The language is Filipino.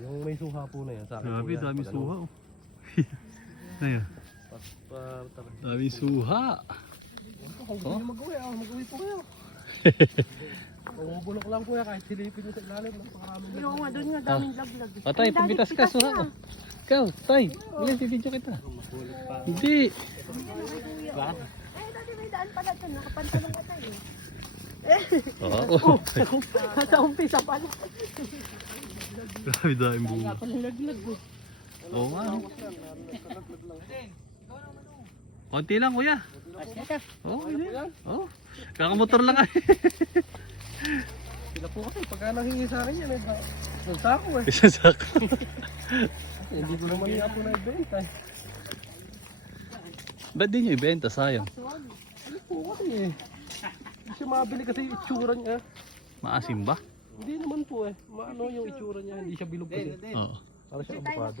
Yung may suha po na yan sa akin. Grabe, dami suha. Oh. Ayan. Dami suha. Kung gusto nyo mag-uwi, mag-uwi po kayo. Bumubulok lang po yan kahit silipin nyo sa ilalim. Oo nga, doon nga daming laglag. Patay, pagbitas ka, suha ko. Ikaw, tay, bilis, bibidyo kita. Hindi. Eh, dati may daan pala ito, nakapantalong ka tayo. Oo. Sa umpisa pala. Grabe, dami bunga. Panlaglag mo. Oo nga. Konti lang, kuya. Oo, oo. Kakamotor lang ay. Sila po kasi pagka nanghingi sa akin yan nagsako eh. Isa sako. Hindi ko naman nga po na-ibenta eh. Ba't di nyo ibenta? Sayang. Ano po kasi eh. Hindi siya mabili kasi yung itsura niya. Maasim ba? Hindi naman po eh. Maano yung itsura niya, hindi siya bilog kasi. Oo. Para siya avocado.